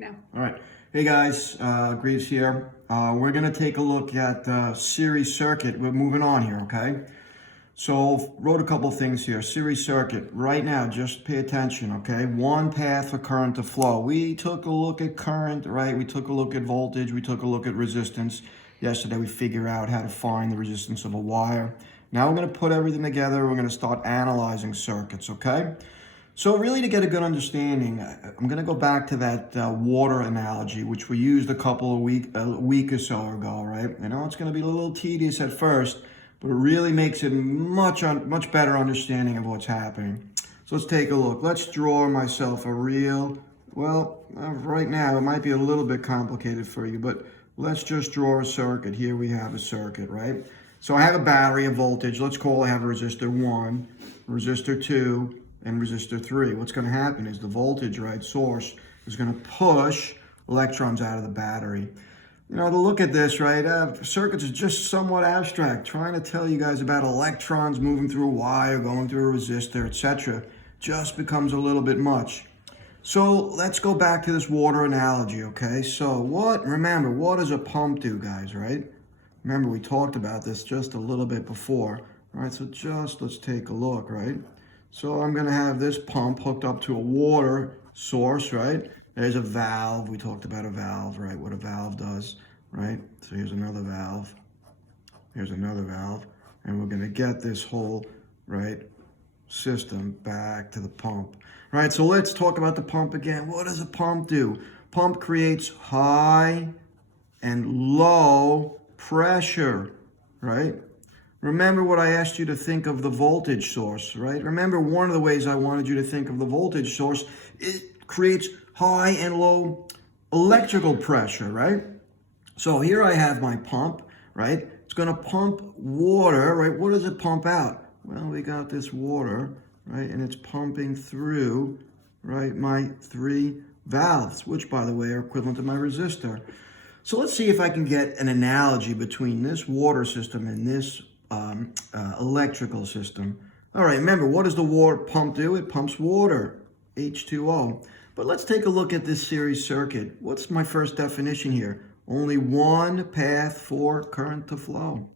No. All right. Hey guys, Greaves here. We're going to take a look at the series circuit. We're moving on here, okay? So, wrote a couple things here. Series circuit. Right now, just pay attention, okay? One path for current to flow. We took a look at current, right? We took a look at voltage. We took a look at resistance. Yesterday, we figured out how to find the resistance of a wire. Now, we're going to put everything together. We're going to start analyzing circuits, okay? So really to get a good understanding, I'm going to go back to that water analogy, which we used a week or so ago, right? I know it's going to be a little tedious at first, but it really makes it much better understanding of what's happening. So let's take a look. Let's draw myself a real, right now it might be a little bit complicated for you, but let's just draw a circuit. Here we have a circuit, right? So I have a battery, a voltage. Let's call I have a resistor 1, resistor 2, and resistor 3. What's going to happen is the voltage, right, source is going to push electrons out of the battery. You know, to look at this, right, circuits is just somewhat abstract. Trying to tell you guys about electrons moving through a wire, going through a resistor, etc. just becomes a little bit much. So let's go back to this water analogy, okay? So remember, what does a pump do, guys, right? Remember, we talked about this just a little bit before. All right, so let's take a look, right? So I'm going to have this pump hooked up to a water source, right? There's a valve. We talked about a valve, right? What a valve does, right? So here's another valve. Here's another valve. And we're going to get this whole, right, system back to the pump. Right, so let's talk about the pump again. What does a pump do? Pump creates high and low pressure, right? Remember what I asked you to think of the voltage source, right? Remember one of the ways I wanted you to think of the voltage source, it creates high and low electrical pressure, right? So here I have my pump, right? It's going to pump water, right? What does it pump out? Well, we got this water, right? And it's pumping through, right, my 3 valves, which, by the way, are equivalent to my resistor. So let's see if I can get an analogy between this water system and this electrical system. All right, remember, what does the water pump do? It pumps water, H2O. But let's take a look at this series circuit. What's my first definition here? Only one path for current to flow.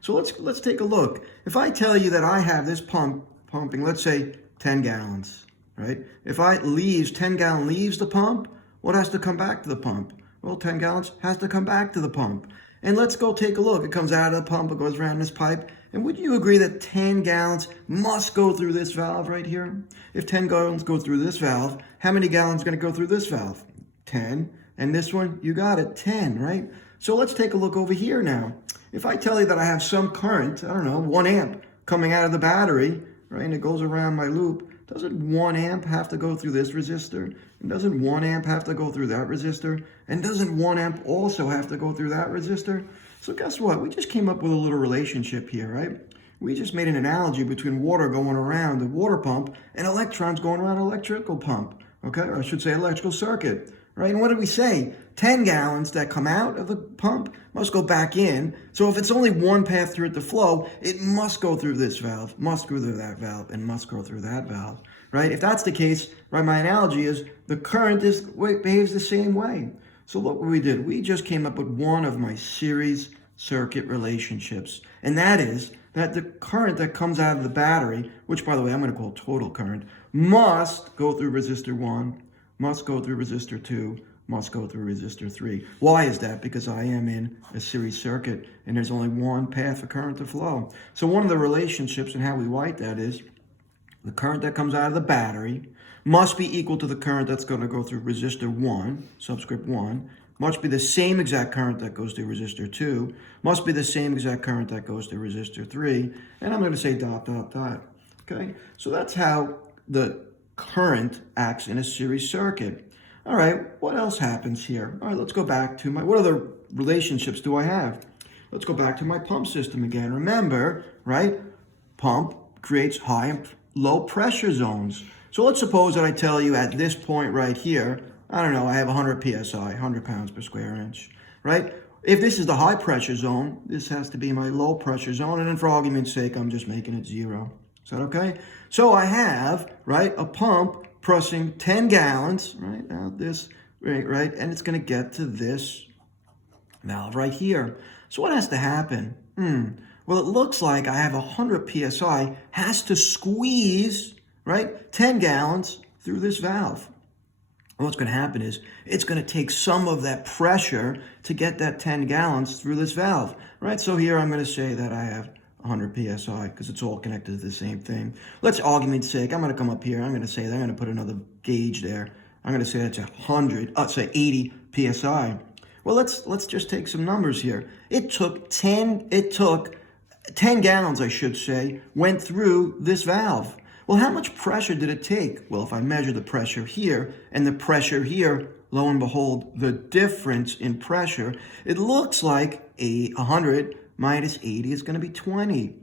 So let's take a look. If I tell you that I have this pump pumping, let's say 10 gallons, right? If 10 gallon leaves the pump, what has to come back to the pump? Well, 10 gallons has to come back to the pump. And let's go take a look. It comes out of the pump, it goes around this pipe. And would you agree that 10 gallons must go through this valve right here? If 10 gallons go through this valve, how many gallons are going to go through this valve? 10. And this one, you got it, 10, right? So let's take a look over here now. If I tell you that I have some current, I don't know, 1 amp coming out of the battery, right, and it goes around my loop, doesn't 1 amp have to go through this resistor? And doesn't 1 amp have to go through that resistor? And doesn't 1 amp also have to go through that resistor? So guess what? We just came up with a little relationship here, right? We just made an analogy between water going around the water pump and electrons going around an electrical pump, okay? Or I should say electrical circuit, right? And what did we say? 10 gallons that come out of the pump must go back in. So if it's only one path through it to flow, it must go through this valve, must go through that valve, and must go through that valve, right? If that's the case, right, my analogy is the current behaves the same way. So look what we did. We just came up with one of my series circuit relationships, and that is that the current that comes out of the battery, which by the way I'm going to call total current, must go through resistor 1, must go through resistor 2, must go through resistor 3. Why is that? Because I am in a series circuit and there's only one path for current to flow. So one of the relationships and how we write that is the current that comes out of the battery must be equal to the current that's going to go through resistor 1, subscript 1, must be the same exact current that goes through resistor 2, must be the same exact current that goes through resistor 3, and I'm going to say dot, dot, dot. Okay? So that's how the current acts in a series circuit. All right, what else happens here? All right, let's go back to what other relationships do I have? Let's go back to my pump system again. Remember, right? Pump creates high and low pressure zones. So let's suppose that I tell you at this point right here, I don't know, I have 100 psi, 100 pounds per square inch, right? If this is the high pressure zone, this has to be my low pressure zone, and then for argument's sake, I'm just making it 0. Is that okay? So I have, right, a pump pressing 10 gallons, right, out this right? And it's going to get to this valve right here. So what has to happen? Well, it looks like I have 100 psi has to squeeze, right, 10 gallons through this valve. And what's going to happen is it's going to take some of that pressure to get that 10 gallons through this valve, right? So here I'm going to say that I have 100 psi because it's all connected to the same thing. Let's argument's sake, I'm going to come up here. I'm going to say that I'm going to put another gauge there. I'm going to say that's 80 psi. Well, let's just take some numbers here. It took 10 gallons, I should say, went through this valve. Well, how much pressure did it take? Well, if I measure the pressure here and the pressure here, lo and behold, the difference in pressure, it looks like 100 minus 80 is going to be 20.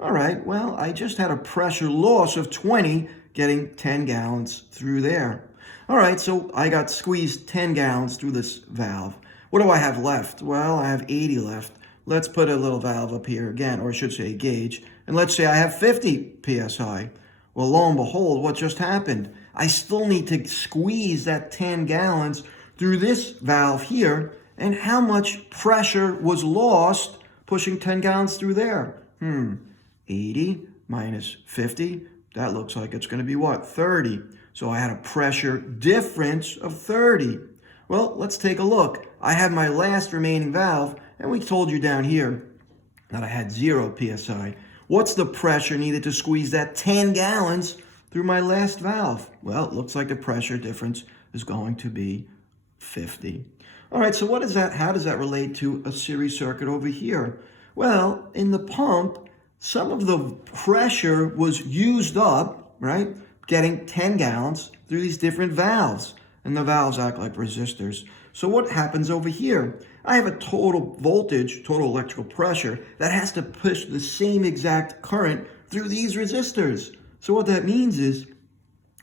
All right, well, I just had a pressure loss of 20 getting 10 gallons through there. All right, so I got squeezed 10 gallons through this valve. What do I have left? Well, I have 80 left. Let's put a little valve up here again, or I should say a gauge, and let's say I have 50 psi. Well, lo and behold, what just happened? I still need to squeeze that 10 gallons through this valve here, and how much pressure was lost pushing 10 gallons through there? 80 minus 50, that looks like it's going to be what? 30. So I had a pressure difference of 30. Well, let's take a look. I had my last remaining valve, and we told you down here that I had 0 psi. What's the pressure needed to squeeze that 10 gallons through my last valve? Well, it looks like the pressure difference is going to be 50. All right, so what is that? How does that relate to a series circuit over here? Well, in the pump, some of the pressure was used up, right? Getting 10 gallons through these different valves. And the valves act like resistors. So what happens over here? I have a total voltage, total electrical pressure, that has to push the same exact current through these resistors. So what that means is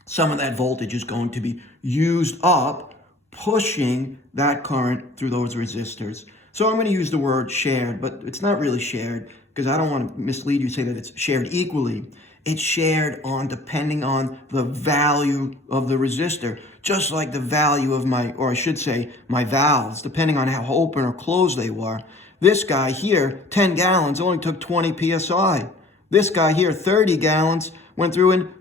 some of that voltage is going to be used up, pushing that current through those resistors. So I'm going to use the word shared, but it's not really shared because I don't want to mislead you, say that it's shared equally. It's shared on depending on the value of the resistor, just like the value of my, or I should say, my valves, depending on how open or closed they were. This guy here, 10 gallons, only took 20 psi. This guy here, 30 gallons, went through in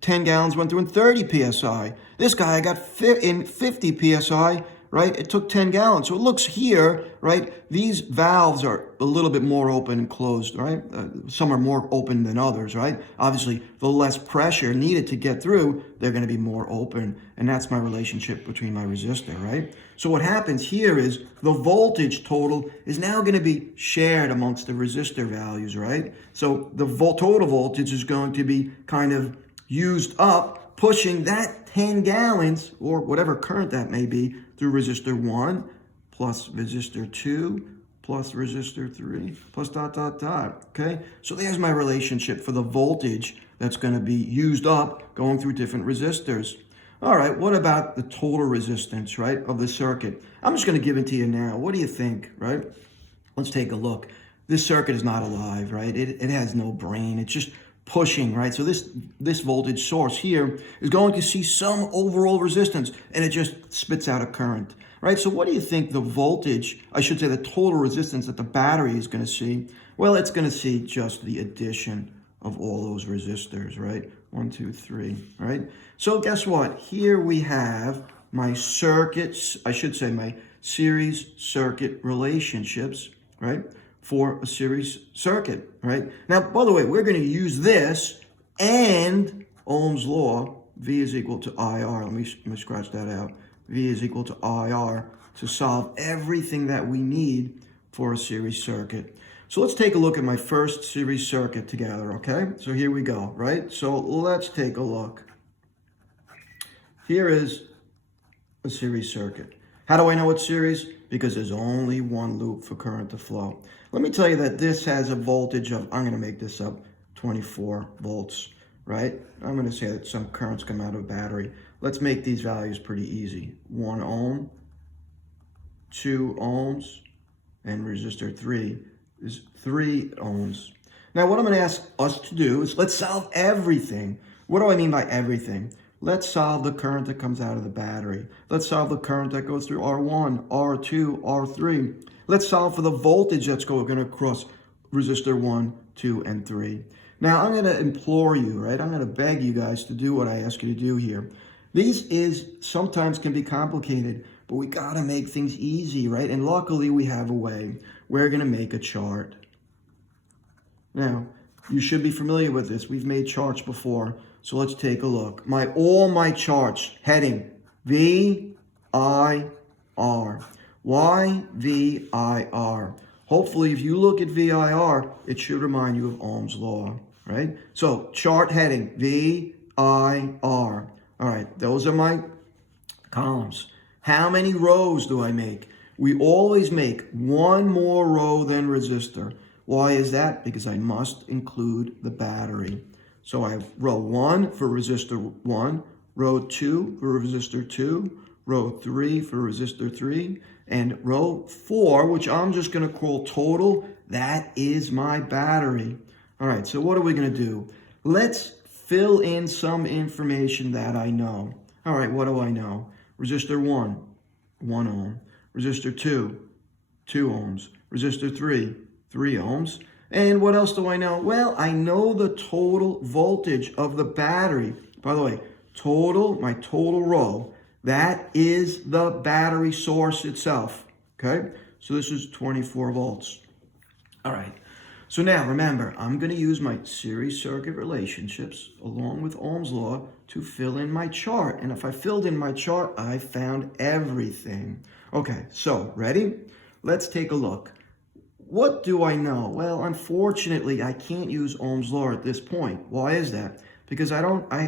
10 gallons went through in 30 psi. This guy I got in 50 psi, right? It took 10 gallons. So it looks here, right? These valves are a little bit more open and closed, right? Some are more open than others, right? Obviously, the less pressure needed to get through, they're going to be more open. And that's my relationship between my resistor, right? So what happens here is the voltage total is now going to be shared amongst the resistor values, right? So the total voltage is going to be kind of used up, pushing that 10 gallons, or whatever current that may be, through resistor 1, plus resistor 2, plus resistor 3, plus ... Okay? So there's my relationship for the voltage that's going to be used up going through different resistors. All right, what about the total resistance, right, of the circuit? I'm just going to give it to you now. What do you think, right? Let's take a look. This circuit is not alive, right? It has no brain. It's just pushing, right? So this voltage source here is going to see some overall resistance, and it just spits out a current, right? So what do you think the voltage, I should say the total resistance that the battery is going to see? Well, it's going to see just the addition of all those resistors, right? 1, 2, 3, right? So guess what? Here we have my circuits, I should say my series circuit relationships, right? For a series circuit, right? Now, by the way, we're going to use this and Ohm's law, V is equal to IR. Let me scratch that out. V is equal to IR to solve everything that we need for a series circuit. So let's take a look at my first series circuit together, okay? So here we go, right? So let's take a look. Here is a series circuit. How do I know it's series? Because there's only one loop for current to flow. Let me tell you that this has a voltage of, I'm going to make this up, 24 volts, right? I'm going to say that some currents come out of a battery. Let's make these values pretty easy. 1 ohm, 2 ohms, and resistor 3 is 3 ohms. Now, what I'm going to ask us to do is let's solve everything. What do I mean by everything? Let's solve the current that comes out of the battery. Let's solve the current that goes through R1, R2, R3. Let's solve for the voltage that's going across resistor 1, 2, and 3. Now, I'm going to implore you, right? I'm going to beg you guys to do what I ask you to do here. These sometimes can be complicated, but we got to make things easy, right? And luckily, we have a way. We're going to make a chart. Now, you should be familiar with this. We've made charts before. So let's take a look. All my charts, heading VIR. Why VIR? Hopefully, if you look at VIR, it should remind you of Ohm's law, right? So chart heading VIR. All right, those are my columns. How many rows do I make? We always make one more row than resistor. Why is that? Because I must include the battery. So I have row 1 for resistor 1, row 2 for resistor 2, row 3 for resistor 3, and row 4, which I'm just going to call total. That is my battery. All right, so what are we going to do? Let's fill in some information that I know. All right, what do I know? Resistor 1, 1 ohm. Resistor 2, 2 ohms. Resistor 3, 3 ohms. And what else do I know? Well, I know the total voltage of the battery. By the way, my total row, that is the battery source itself. Okay? So this is 24 volts. All right. So now, remember, I'm going to use my series circuit relationships along with Ohm's law to fill in my chart. And if I filled in my chart, I found everything. Okay, so ready? Let's take a look. What do I know? Well, unfortunately, I can't use Ohm's law at this point. Why is that? Because I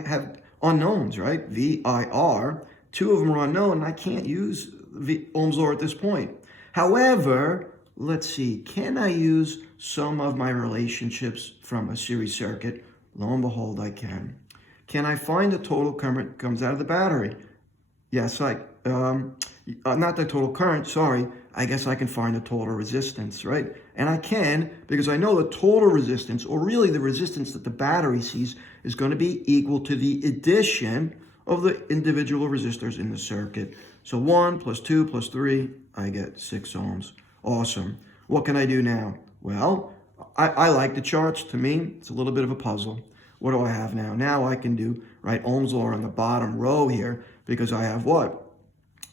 have unknowns, right? VIR, 2 of them are unknown, and I can't use Ohm's law at this point. However, let's see, can I use some of my relationships from a series circuit? Lo and behold, I can. Can I find the total current comes out of the battery? Yes, not the total current, sorry. I guess I can find the total resistance, right? And I can because I know the total resistance, or really the resistance that the battery sees, is going to be equal to the addition of the individual resistors in the circuit. So 1 plus 2 plus 3, I get 6 ohms. Awesome. What can I do now? Well, I like the charts. To me, it's a little bit of a puzzle. What do I have now? Now I can do, right, Ohm's law on the bottom row here because I have what?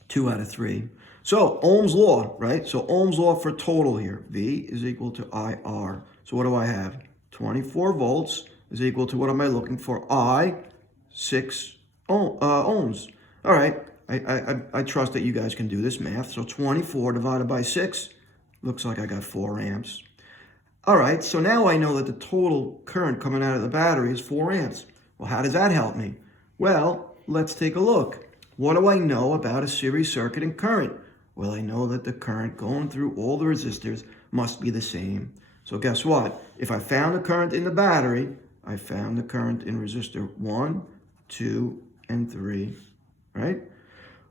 2 out of 3. So Ohm's law, right? So Ohm's law for total here. V is equal to IR. So what do I have? 24 volts is equal to, what am I looking for? 6 ohms. All right. I trust that you guys can do this math. So 24 divided by 6 looks like I got 4 amps. All right. So now I know that the total current coming out of the battery is 4 amps. Well, how does that help me? Well, let's take a look. What do I know about a series circuit and current? Well, I know that the current going through all the resistors must be the same. So guess what? If I found the current in the battery, I found the current in resistor 1, 2, and 3, right?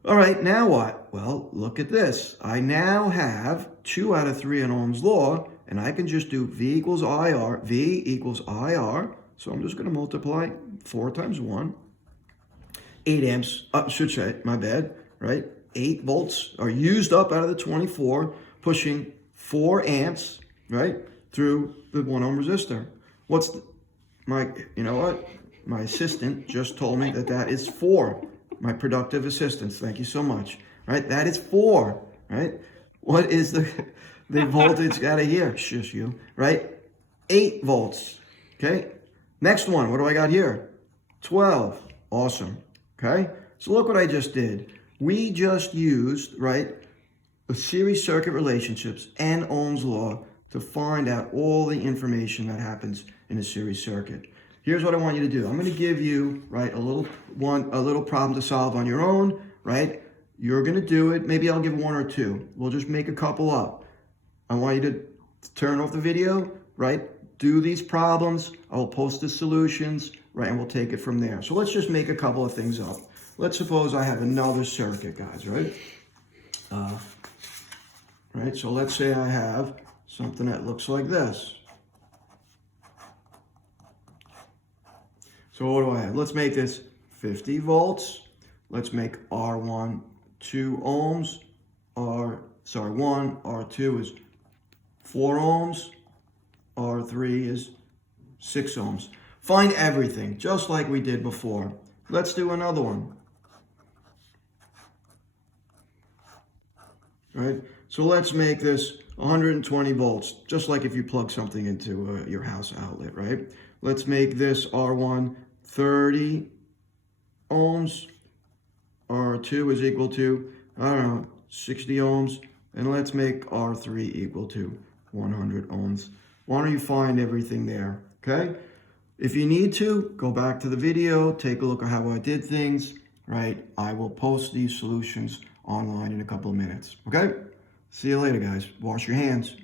All right, now what? Well, look at this. I now have 2 out of 3 in Ohm's law, and I can just do V equals IR. V equals IR. So I'm just going to multiply 4 times 1. 8 amps, should say, my bad, right? 8 volts are used up out of the 24, pushing 4 amps, right, through the 1 ohm resistor. You know what? My assistant just told me that is 4. My productive assistants, thank you so much, right? That is 4, right? What is the voltage out of here? Shush you, right? 8 volts, okay? Next one, what do I got here? 12, awesome, okay? So look what I just did. We just used, right, the series circuit relationships and Ohm's law to find out all the information that happens in a series circuit. Here's what I want you to do. I'm going to give you, right, a little problem to solve on your own, right? You're going to do it. Maybe I'll give 1 or 2. We'll just make a couple up. I want you to turn off the video, right? Do these problems. I will post the solutions, right, and we'll take it from there. So let's just make a couple of things up. Let's suppose I have another circuit, guys, right? Right, so let's say I have something that looks like this. So what do I have? Let's make this 50 volts. Let's make R1 2 ohms. R2 is 4 ohms. R3 is 6 ohms. Find everything, just like we did before. Let's do another one. Right? So let's make this 120 volts, just like if you plug something into your house outlet, right? Let's make this R1 30 ohms. R2 is equal to, I don't know, 60 ohms. And let's make R3 equal to 100 ohms. Why don't you find everything there, okay? If you need to, go back to the video, take a look at how I did things, right? I will post these solutions online in a couple of minutes, okay? See you later, guys. Wash your hands.